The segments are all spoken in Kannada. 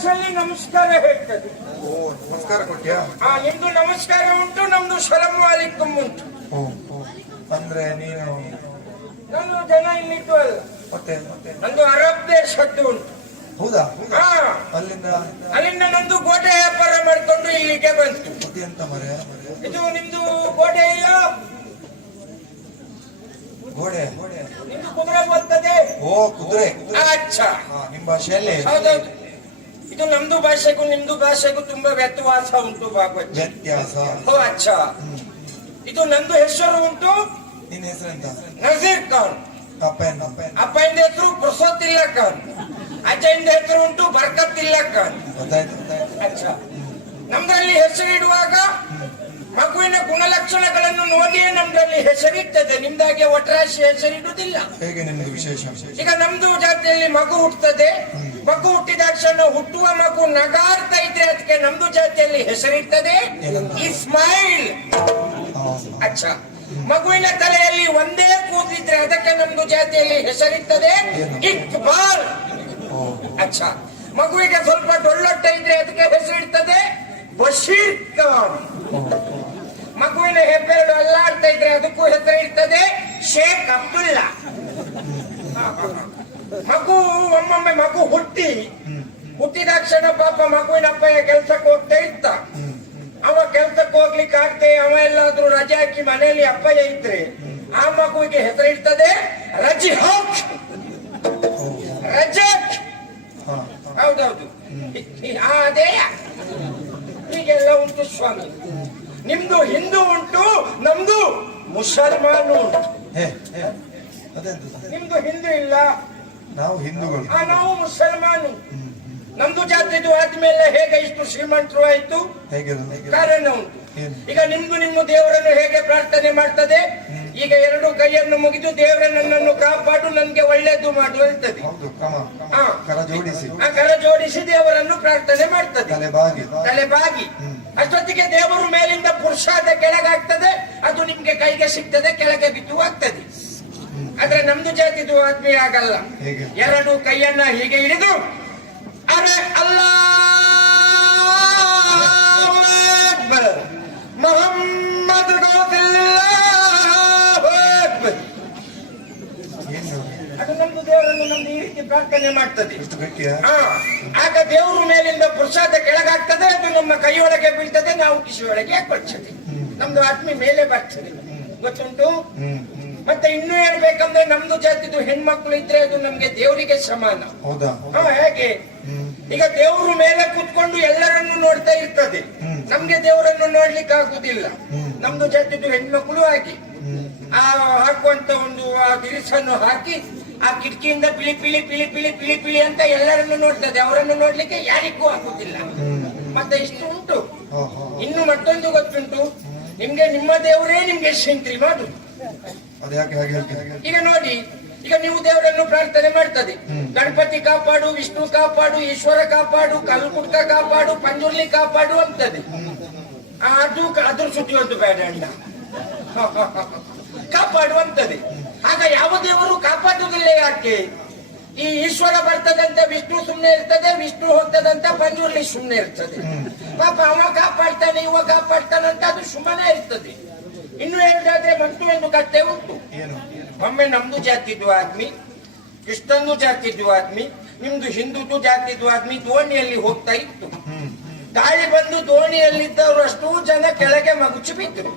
ಭಾಷೆಯಲ್ಲಿ ನಮಸ್ಕಾರ ಹೇಳ್ತದೆ. ಓ ನಮಸ್ಕಾರ ಕೊಟ್ಯಾ? ನಿಮ್ದು ನಮಸ್ಕಾರ ಉಂಟು, ನಮ್ದು ಸಲಾಂ ವಾಲಿಕುಂ ಉಂಟು. ಅಂದ್ರೆ ನೀನು ನಾನು ಜನ ಇಲ್ಲಿದ್ದು ಅಲ್ಲ, ಮತ್ತೆ ನಂದು ಅರಬ್ ದೇಶದ್ದು ಉಂಟು. ಹೌದಾ? ಹಾ, ಅಲ್ಲಿಂದ ನಂದು ಗೋಟೆ ವ್ಯಾಪಾರ ಮಾಡ್ಕೊಂಡು ಇಲ್ಲಿಗೆ ಬಂತು. ಎಂತ ಮರೆ ಇದು ನಿಮ್ದು ಗೋಟೆ ಇಲ್ಲ? ಗೋಡೆ ನಿಮ್ದು ಕುದುರೆ ಬರ್ತದೆ. ಓ ಕುದುರೆ. ಅಚ್ಚಾ, ನಿಮ್ ಭಾಷೆಯಲ್ಲಿ? ಹೌದೌದು. ಇದು ನಮ್ದು ಭಾಷೆಗೂ ನಿಮ್ದು ಭಾಷೆಗೂ ತುಂಬಾ ವ್ಯತ್ಯಾಸ ಉಂಟು ಬಾಬಾಜಿ. ವ್ಯತ್ಯಾಸ? ಓ ಅಚ್ಚಾ. ಇದು ನಂದು ಹೆಸರು ಉಂಟು. ನಿನ್ನ ಹೆಸರೆಂತ? ನಜೀರ್ ಖಾನ್. ಅಪ್ಪಯಿಂದ ಹೆಸರು ಪುರ್ಸೋತಿಲ್ಲಾ ಖಾನ್. ಅಜ್ಜಯಿಂದ ಹೆಸರು ಉಂಟು ಬರ್ಕತ್ತಿಲ್ಲಾ ಖಾನ್. ಅಚ್ಚಾ. ನಮ್ದ್ರಲ್ಲಿ ಹೆಸರು ಇಡುವಾಗ ಮಗುವಿನ ಗುಣಲಕ್ಷಣಗಳನ್ನು ನೋಡಿಯೇ ನಮ್ದ್ರಲ್ಲಿ ಹೆಸರಿರ್ತದೆ. ನಿಮ್ದಾಗೆ ಒಟ್ರಾಶಿ ಹೆಸರಿಡುವುದಿಲ್ಲ. ಹೇಗೆ ನಿಮ್ದು ವಿಶೇಷ? ಈಗ ನಮ್ದು ಜಾತಿಯಲ್ಲಿ ಮಗು ಹುಟ್ಟುತ್ತದೆ. ಮಗು ಹುಟ್ಟಿದಾಕ್ಷಣ ಹುಟ್ಟುವ ಮಗು ನಗಾಡ್ತಾ ಇದ್ರೆ ಅದಕ್ಕೆ ನಮ್ದು ಜಾತಿಯಲ್ಲಿ ಹೆಸರಿರ್ತದೆ ಇಸ್ಮಾಯಿಲ್. ಅಚ್ಚಾ. ಮಗುವಿನ ತಲೆಯಲ್ಲಿ ಒಂದೇ ಕೂದಲಿದ್ರೆ ಅದಕ್ಕೆ ನಮ್ದು ಜಾತಿಯಲ್ಲಿ ಹೆಸರಿರ್ತದೆ ಇಕ್ಬಾಲ್. ಅಚ್ಚಾ. ಮಗುವಿಗೆ ಸ್ವಲ್ಪ ಡೊಳ್ಳೊಟ್ಟ ಇದ್ರೆ ಅದಕ್ಕೆ ಹೆಸರಿರ್ತದೆ ಬಶೀರ್ ಖಾನ್. ಮಗುವಿನ ಹೆಬ್ಬೆರಡು ಅಲ್ಲಾಡ್ತಾ ಇದ್ರೆ ಅದಕ್ಕೂ ಹೆಸರು ಇರ್ತದೆ ಶೇಖ್ ಅಬ್ದುಲ್ಲಾ. ಮಗು ಒಮ್ಮೊಮ್ಮೆ ಮಗು ಹುಟ್ಟಿದಾಕ್ಷಣ ಪಾಪ ಮಗುವಿನ ಅಪ್ಪಯ್ಯ ಕೆಲ್ಸಕ್ಕೆ ಹೋಗ್ತಾ ಇತ್ತ. ಅವ ಕೆಲ್ಸಕ್ಕೆ ಹೋಗ್ಲಿಕ್ಕೆ ಆಗ್ತೇ ಅವ ಎಲ್ಲಾದ್ರೂ ರಜೆ ಹಾಕಿ ಮನೆಯಲ್ಲಿ ಅಪ್ಪಯ್ಯ ಇದ್ರೆ ಆ ಮಗುವಿಗೆ ಹೆಸರು ಇರ್ತದೆ ರಜಿಹಾಕ್. ರಜಕ್. ಹೌದೌದು. ಅದೇ ಹೀಗೆಲ್ಲ ಉಂಟು ಸ್ವಾಮಿ. ನಿಮ್ದು ಹಿಂದೂ ಉಂಟು, ನಮ್ದು ಮುಸಲ್ಮಾನ್ ಉಂಟು. ನಿಮ್ದು ಹಿಂದೂ ಇಲ್ಲ, ನಾವು ಹಿಂದೂಗಳು. ನಾವು ಮುಸಲ್ಮಾನು. ನಮ್ದು ಜಾತಿದು ಆದ್ಮೇಲೆ ಹೇಗೆ ಇಷ್ಟು ಶ್ರೀಮಂತರು ಆಯ್ತು? ಕಾರಣ ಉಂಟು. ಈಗ ನಿಮ್ಮ ದೇವರನ್ನು ಹೇಗೆ ಪ್ರಾರ್ಥನೆ ಮಾಡ್ತದೆ? ಈಗ ಎರಡು ಕೈಯನ್ನು ಮುಗಿದು ದೇವರ ನನ್ನನ್ನು ಕಾಪಾಡು, ನನ್ಗೆ ಒಳ್ಳೇದು ಮಾಡು ಹೇಳ್ತದೆ. ಕರ ಜೋಡಿಸಿ ದೇವರನ್ನು ಪ್ರಾರ್ಥನೆ ಮಾಡ್ತದೆ ತಲೆ ಬಾಗಿ. ಅಷ್ಟೊತ್ತಿಗೆ ದೇವರು ಮೇಲಿಂದ ಪುರುಷಾದ ಕೆಳಗಾಗ್ತದೆ, ಅದು ನಿಮ್ಗೆ ಕೈಗೆ ಸಿಗ್ತದೆ, ಕೆಳಗೆ ಬಿದ್ದು ಆಗ್ತದೆ. ಆದ್ರೆ ನಮ್ದು ಜಾತಿದು ಆದ್ಮೀಯ ಆಗಲ್ಲ. ಎರಡು ಕೈಯನ್ನ ಹೀಗೆ ಹಿಡಿದು ಅರೆ ಅಲ್ಲಾಹು ಅಕ್ಬರ್ ಮುಹಮ್ಮದ್ ಅದು ನಮ್ದು ದೇವರನ್ನು ನಮ್ದು ಈ ರೀತಿ ಪ್ರಾರ್ಥನೆ ಮಾಡ್ತದೆ. ಆಗ ದೇವರು ಮೇಲಿಂದ ಪುರುಷಾದ ಕೆಳಗಾಗ್ತದೆ, ಅದು ನಮ್ಮ ಕೈಯೊಳಗೆ ಬೀಳ್ತದೆ, ನಾವು ಕಿಶಿಯೊಳಗೆ ಬರ್ತದೆ. ನಮ್ದು ಆತ್ಮಿ ಮೇಲೆ ಬರ್ತದೆ, ಗೊತ್ತುಂಟು. ಮತ್ತೆ ಇನ್ನೂ ಹೇಳ್ಬೇಕಂದ್ರೆ ನಮ್ದು ಜಾತಿದು ಹೆಣ್ಮಕ್ಳು ಇದ್ರೆ ಅದು ನಮ್ಗೆ ದೇವರಿಗೆ ಸಮಾನ. ಹೇಗೆ? ಈಗ ದೇವರು ಮೇಲೆ ಕೂತ್ಕೊಂಡು ಎಲ್ಲರನ್ನು ನೋಡ್ತಾ ಇರ್ತದೆ, ನಮ್ಗೆ ದೇವರನ್ನು ನೋಡ್ಲಿಕ್ಕೆ ಆಗುದಿಲ್ಲ. ನಮ್ದು ಜಾತಿದು ಹೆಣ್ಮಕ್ಳು ಹಾಕಿ ಹಾಕುವಂತ ಒಂದು ಆ ದಿರಿಸನ್ನು ಹಾಕಿ ಆ ಕಿಟಕಿಯಿಂದ ಪಿಳಿ ಪಿಳಿ ಪಿಳಿ ಪಿಳಿ ಪಿಳಿ ಪಿಳಿ ಅಂತ ಎಲ್ಲರನ್ನು ನೋಡ್ತದೆ, ಅವರನ್ನು ನೋಡ್ಲಿಕ್ಕೆ ಯಾರಿಗೂ ಆಗುದಿಲ್ಲ. ಮತ್ತೆ ಇಷ್ಟು ಉಂಟು. ಇನ್ನು ಮತ್ತೊಂದು ಗೊತ್ತುಂಟು ನಿಮ್ಗೆ, ನಿಮ್ಮ ದೇವರೇ ನಿಮ್ಗೆ ಶಿಂತ್ರಿ ಮಾಡು. ಈಗ ನೋಡಿ, ಈಗ ನೀವು ದೇವರನ್ನು ಪ್ರಾರ್ಥನೆ ಮಾಡ್ತದೆ, ಗಣಪತಿ ಕಾಪಾಡು, ವಿಷ್ಣು ಕಾಪಾಡು, ಈಶ್ವರ ಕಾಪಾಡು, ಕಲ್ಕುಟ್ಕ ಕಾಪಾಡು, ಪಂಜುರ್ಲಿ ಕಾಪಾಡು ಅಂತದೆ. ಅದು ಅದ್ರ ಸುದ್ದಿ ಒಂದು ಬೇಡ ಅಣ್ಣ, ಕಾಪಾಡುವಂತದೆ. ಆಗ ಯಾವ ದೇವರು ಕಾಪಾಡುವುದಿಲ್ಲ ಯಾಕೆ? ಈ ಈಶ್ವರ ಬರ್ತದಂತೆ ವಿಷ್ಣು ಸುಮ್ನೆ ಇರ್ತದೆ, ವಿಷ್ಣು ಹೋಗ್ತದಂತ ಪಂಜುರ್ಲಿ ಸುಮ್ನೆ ಇರ್ತದೆ. ಪಾಪ ಅವ ಕಾಪಾಡ್ತಾನೆ ಇವ ಕಾಪಾಡ್ತಾನಂತ ಅದು ಸುಮ್ಮನೆ ಇರ್ತದೆ. ಇನ್ನು ಹೇಳಿದ್ರೆ ಮತ್ತು ಒಂದು ಕಥೆ ಉಂಟು. ಒಮ್ಮೆ ನಮ್ದು ಜಾತಿದ್ದು ಆದ್ಮಿ, ಕ್ರಿಸ್ತಂದು ಜಾತಿದ್ದು ಆದ್ಮಿ, ನಿಮ್ದು ಹಿಂದೂದು ಜಾತಿದ್ದು ಆದ್ಮಿ ದೋಣಿಯಲ್ಲಿ ಹೋಗ್ತಾ ಇತ್ತು. ಗಾಳಿ ಬಂದು ದೋಣಿಯಲ್ಲಿದ್ದವರು ಅಷ್ಟೂ ಜನ ಕೆಳಗೆ ಮಗುಚಿ ಬಿದ್ರು.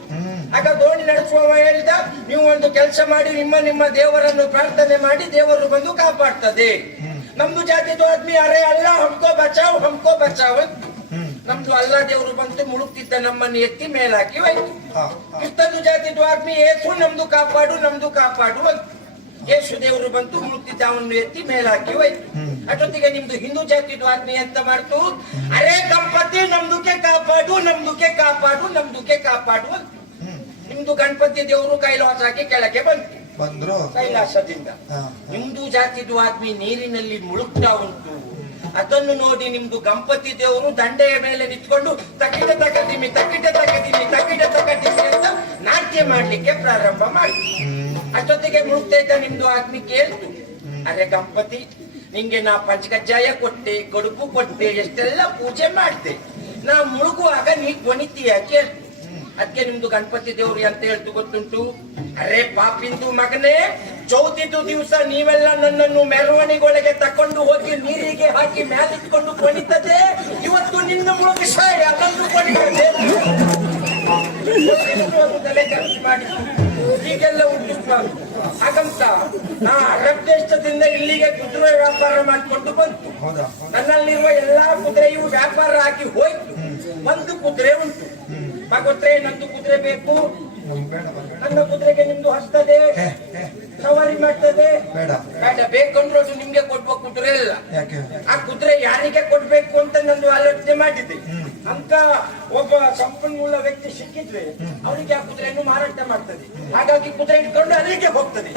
ಆಗ ದೋಣಿ ನಡೆಸುವವ ಹೇಳಿದ, ನೀವು ಒಂದು ಕೆಲಸ ಮಾಡಿ, ನಿಮ್ಮ ದೇವರನ್ನು ಪ್ರಾರ್ಥನೆ ಮಾಡಿ, ದೇವರು ಬಂದು ಕಾಪಾಡ್ತದೆ. ನಮ್ದು ಜಾತಿದು ಆದ್ಮಿ ಅರೆ ಅಲ್ಲ ಹಮ್ಕೋ ಬಚಾವ್ ಹಮ್ಕೋ ಬಚಾವ್ ಅಂತ. ನಮ್ದು ಅಲ್ಲ ದೇವರು ಬಂತು ಮುಳುಗ್ತಿದ್ದ ನಮ್ಮನ್ನು ಎತ್ತಿ ಮೇಲಾಕಿ ಹೋಯ್ತು. ಕ್ರಿಸ್ತಂದು ಜಾತಿದು ಆದ್ಮಿ ಏಸು ನಮ್ದು ಕಾಪಾಡು ನಮ್ದು ಕಾಪಾಡು ಅಂತ. ಯೇಸು ದೇವರು ಬಂತು ಮುಳುಗ್ತಿದ್ದ ಅವನು ಎತ್ತಿ ಮೇಲಾಕಿ ಹೋಯ್ತು. ಅಷ್ಟೊತ್ತಿಗೆ ನಿಮ್ದು ಹಿಂದೂ ಜಾತಿದು ಆದ್ಮಿ ಅಂತ ಮಾಡ್ತು, ಅರೆ ಗಣಪತಿ ನಮ್ದುಕ್ಕೆ ಕಾಪಾಡು ನಮ್ದುಕ್ಕೆ ಕಾಪಾಡು ನಮ್ದುಕ್ಕೆ ಕಾಪಾಡು ಅಂತ. ನಿಮ್ದು ಗಣಪತಿ ದೇವರು ಕೈಲಾಸಕ್ಕೆ ಕೆಳಗೆ ಬಂದ್ರು ಕೈಲಾಸದಿಂದ. ನಿಮ್ದು ಜಾತಿದು ಆದ್ಮಿ ನೀರಿನಲ್ಲಿ ಮುಳುಗ್ತಾ ಉಂಟು. ಅದನ್ನು ನೋಡಿ ನಿಮ್ದು ಗಣಪತಿ ದೇವರು ದಂಡೆಯ ಮೇಲೆ ನಿಂತ್ಕೊಂಡು ತಕಿಟ ತಕದಿಮಿ ತಕಿಟ ತಕದಿಮಿ ತಕಿಟ ತಕದಿಮಿ ಅಂತ ನಾಟ್ಯ ಮಾಡ್ಲಿಕ್ಕೆ ಪ್ರಾರಂಭ ಮಾಡಿ. ಅಷ್ಟೊತ್ತಿಗೆ ಮುಳುಗ್ತಾ ಇದ್ದ ನಿಮ್ದು ಆತ್ಮಿ ಕೇಳ್ತು, ಅರೆ ಗಣಪತಿ ನಿಂಗೆ ನಾ ಪಂಚಕಜ್ಜಾಯ ಕೊಟ್ಟೆ, ಕಡುಬು ಕೊಟ್ಟೆ, ಎಷ್ಟೆಲ್ಲ ಪೂಜೆ ಮಾಡ್ದೆ. ನಾ ಮುಳುಗುವಾಗ ನೀ ಕೊಣಿತೀಯ ಕೇಳ್. ಅದಕ್ಕೆ ನಿಮ್ದು ಗಣಪತಿ ದೇವ್ರಿ ಅಂತ ಹೇಳ್ತು ಗೊತ್ತುಂಟು. ಅರೆ ಪಾಪಿಂದು ಮಗನೇ, ಚೌತಿದು ದಿವಸ ನೀವೆಲ್ಲ ನನ್ನನ್ನು ಮೆರವಣಿಗೊಳಗೆ ತಕೊಂಡು ಹೋಗಿ ನೀರಿಗೆ ಹಾಕಿ ಮ್ಯಾಲಿಟ್ಕೊಂಡು ಕೊಣಿತದೆ. ಇವತ್ತು ನಿನ್ನ ಮುಳುಗಿಸ ಅದೊಂದು ಕೊಣಿತದೆ. ತಲೆ ಖರ್ಚು ಮಾಡಿ ಹೀಗೆಲ್ಲ ಉಂಟು. ಹಾಗಂತ ನಾ ಅರಬ್ ದೇಶದಿಂದ ಇಲ್ಲಿಗೆ ಕುದುರೆ ವ್ಯಾಪಾರ ಮಾಡಿಕೊಂಡು ಬಂತು. ಹೌದಾ? ನನ್ನಲ್ಲಿರುವ ಎಲ್ಲಾ ಕುದುರೆಯು ವ್ಯಾಪಾರ ಆಗಿ ಹೋಯ್ತು. ಒಂದು ಕುದುರೆ ಉಂಟು. ಭಗವತ್ರೆ, ನಂದು ಕುದುರೆ ಬೇಕು. ಬೇಡ ನನ್ನ ಕುದುರೆಗೆ ನಿಮ್ದು ಹಸ್ತದೆ, ಸವಾರಿ ಮಾಡ್ತದೆ. ಬೇಡ ಬೇಡ, ಬೇಕಂದ್ರೆ ಅದು ನಿಮ್ಗೆ ಕೊಡುವ ಕುದುರೆ ಇಲ್ಲ. ಯಾಕೆ? ಆ ಕುದುರೆ ಯಾರಿಗೆ ಕೊಡ್ಬೇಕು ಅಂತ ನಂದು ಆಲೋಚನೆ ಮಾಡಿದೆ. ಅಂತ ಒಬ್ಬ ಸಂಪನ್ಮೂಲ ವ್ಯಕ್ತಿ ಸಿಕ್ಕಿದ್ರೆ ಅವರಿಗೆ ಆ ಕುದುರೆಯನ್ನು ಮಾರಾಟ ಮಾಡ್ತದೆ. ಹಾಗಾಗಿ ಕುದುರೆ ಇಟ್ಕೊಂಡು ಅಲ್ಲಿಗೆ ಹೋಗ್ತದೆ.